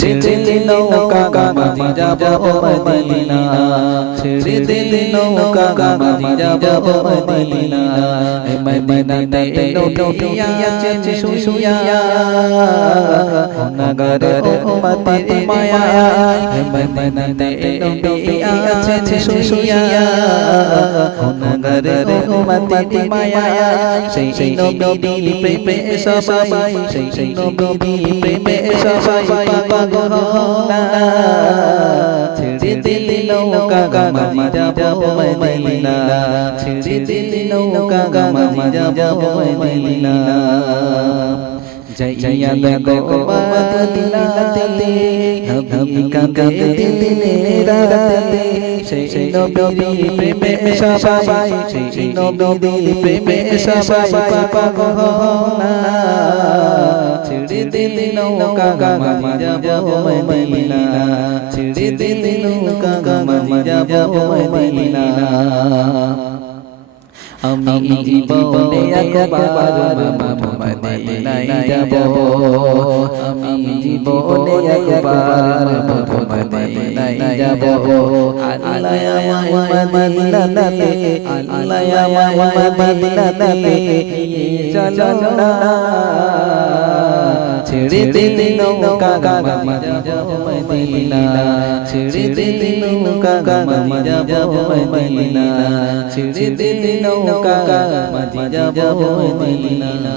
ছেড়ে দিলে নৌকা গামাজি যাবো মদিনা ছেড়ে দিলে নৌকা গামাজি যাবো মদিনা মদিনাতে নবিয়া আছে শুইয়া গুনাহগার উম্মতের মায়া মদিনাতে নবিয়া আছে শুইয়া গুনাহগার উম্মতের মায়া সেই নবীর প্রেমে সবাই সেই নবীর প্রেমে সবাই পাগল না ছেড়ে দিলে নৌকা গামাজি যাবো মদিনা ছেড়ে দিলে নৌকা গামাজি যাবো মদিনা যাইয়া দেখো মদিনাতে নবী কাঁদে দিনের রাতে সেই নবীর প্রেমে সবাই সেই নবীর প্রেমে সবাই পাগল না ছেড়ে দিলে নৌকা গামাজি যাবো মদিনা ছেড়ে দিলে নৌকা গামাজি যাবো মদিনা আমি জীবনে একবার মদিনায় যাব আমি জীবনে একবার মদিনায় যাব আল্লাহ আমায় মদিনাতে আল্লাহ আমায় মদিনাতে চলো না ছেড়ে দিলে নৌকা গামাজি যাবো মদিনা ছেড়ে দিলে নৌকা গামাজি যাবো মদিনা ছেড়ে দিলে নৌকা গামাজি যাবো মদিনা